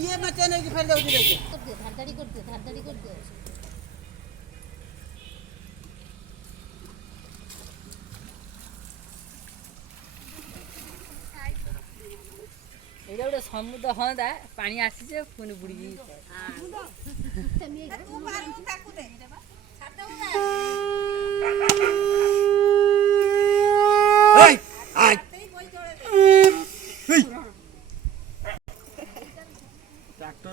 ये मचे नहीं कि फिर जाऊँ देखिए धारदाड़ी कर दे ଏଇଟା ଗୋଟେ ସମୁଦ୍ର ହନ୍ତା ପାଣି ଆସିছে ପୁଣି ବୁଡ଼ିକି ट्रैक्टर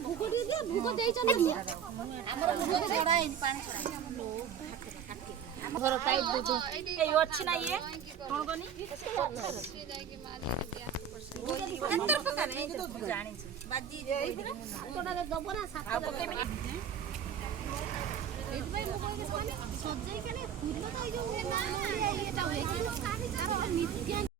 ଭୋଗ ଟିକେ ଦିଅ ଭୋଗ ଦେଇଛନ୍ତି ଆମର ଭୋଗ ଛଡା ହେଇନି ପାଣି ଛଡା ଘର ଟାଇଟ୍ ଦଉଛୁ ଏଇ ଅଛି ନା ଇଏ କଣ କନି ଜାଣିଛି ବାଜି ସାତଟାରେ ଦବ ନା ସାତଟା ଏଇଥିପାଇଁ ମୁଁ କହିଲି ସଜେଇ କାଲି ଫୁଲ ତ ଏଇ ଯୋଉ ହୁଏ ନା ଏଇଟା ହୁଏ କିନ୍ତୁ ତାର ନିତ୍ୟ